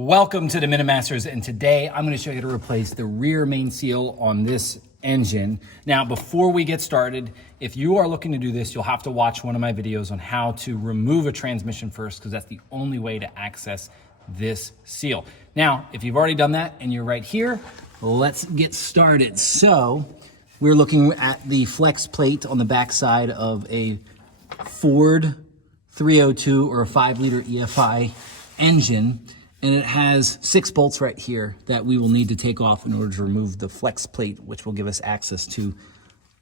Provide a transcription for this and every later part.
Welcome to the Minimasters, and today I'm going to show you how to replace the rear main seal on this engine. Now, before we get started, if you are looking to do this, you'll have to watch one of my videos on how to remove a transmission first, because that's the only way to access this seal. Now, if you've already done that and you're right here, let's get started. So we're looking at the flex plate on the backside of a Ford 302 or a 5-liter EFI engine. And it has 6 bolts right here that we will need to take off in order to remove the flex plate, which will give us access to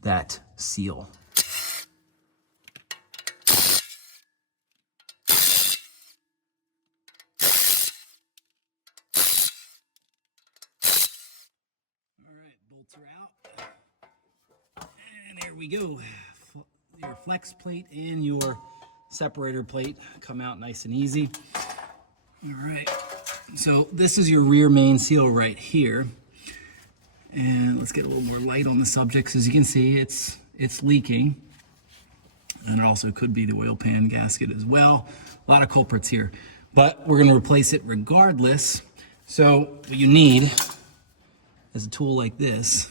that seal. All right, bolts are out. And there we go. Your flex plate and your separator plate come out nice and easy. All right, so this is your rear main seal right here. And let's get a little more light on the subject. As you can see, it's leaking. And it also could be the oil pan gasket as well. A lot of culprits here, but we're gonna replace it regardless. So what you need is a tool like this,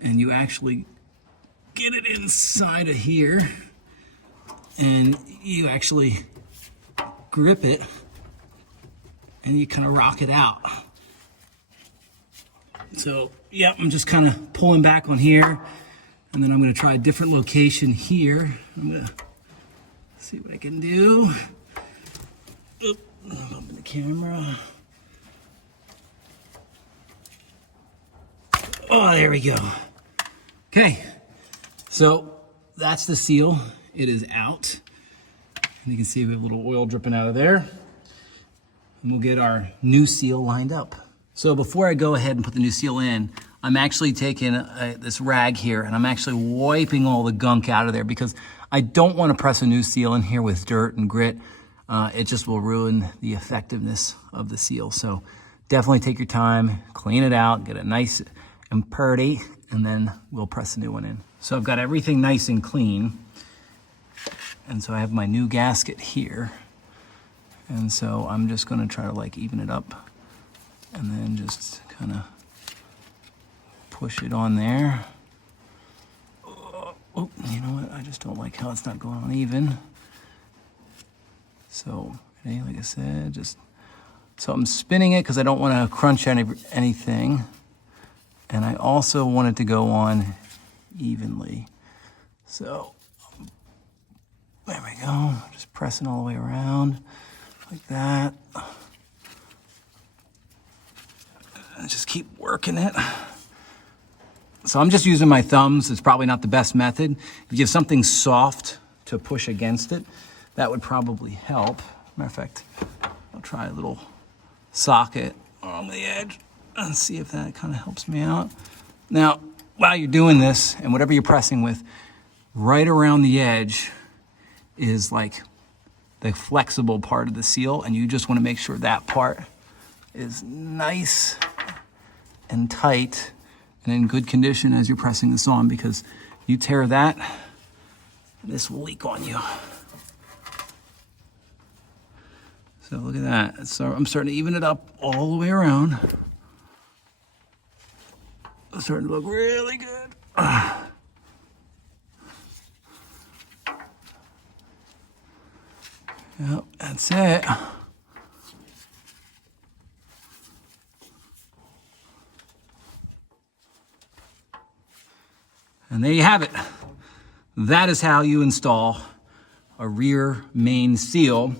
and you actually get it inside of here, and you actually grip it, and you kind of rock it out. So, yeah, I'm just kind of pulling back on here, and then I'm going to try a different location here. I'm going to see what I can do. Open the camera. Oh, there we go. Okay, so that's the seal. It is out. And you can see we have a little oil dripping out of there. And we'll get our new seal lined up. So before I go ahead and put the new seal in, I'm actually taking this rag here and I'm actually wiping all the gunk out of there, because I don't want to press a new seal in here with dirt and grit. It just will ruin the effectiveness of the seal. So definitely take your time, clean it out, get it nice and pretty, and then we'll press the new one in. So I've got everything nice and clean. And so I have my new gasket here. And so I'm just gonna try to like even it up and then just kind of push it on there. Oh, you know what? I just don't like how it's not going on even. So, okay, like I said, so I'm spinning it because I don't want to crunch anything. And I also want it to go on evenly. So, there we go. Just pressing all the way around. Like that. And just keep working it. So I'm just using my thumbs. It's probably not the best method. If you have something soft to push against it, that would probably help. Matter of fact, I'll try a little socket on the edge and see if that kind of helps me out. Now, while you're doing this, and whatever you're pressing with, right around the edge is like the flexible part of the seal, and you just want to make sure that part is nice and tight and in good condition as you're pressing this on, because you tear that, this will leak on you. So look at that. So I'm starting to even it up all the way around. It's starting to look really good. Yep, that's it. And there you have it. That is how you install a rear main seal.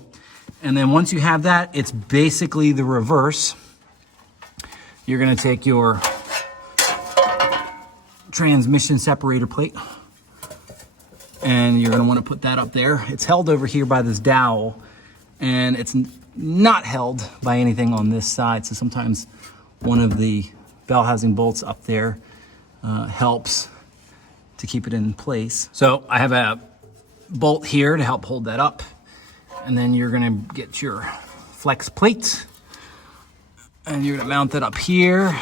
And then once you have that, it's basically the reverse. You're gonna take your transmission separator plate, and you're gonna wanna put that up there. It's held over here by this dowel, and it's not held by anything on this side. So sometimes one of the bell housing bolts up there helps to keep it in place. So I have a bolt here to help hold that up. And then you're gonna get your flex plate, and you're gonna mount that up here.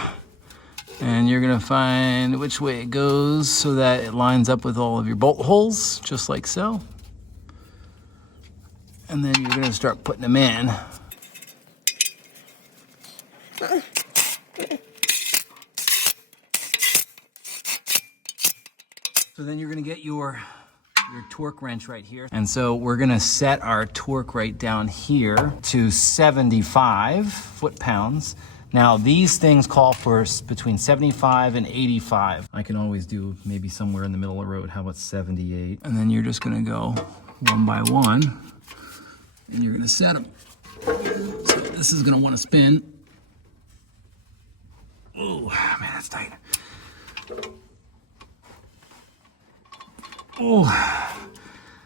And you're gonna find which way it goes so that it lines up with all of your bolt holes, just like so. And then you're gonna start putting them in. So then you're gonna get your torque wrench right here. And so we're gonna set our torque right down here to 75 foot-pounds. Now these things call for between 75 and 85. I can always do maybe somewhere in the middle of the road. How about 78? And then you're just gonna go one by one and you're gonna set them. So this is gonna wanna spin. Oh, man, that's tight. Oh,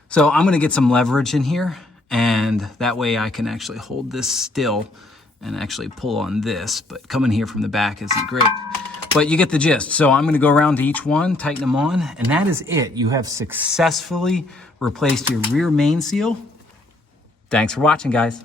so I'm gonna get some leverage in here, and that way I can actually hold this still and actually pull on this, but coming here from the back isn't great. But you get the gist. So I'm gonna go around to each one, tighten them on, and that is it. You have successfully replaced your rear main seal. Thanks for watching, guys.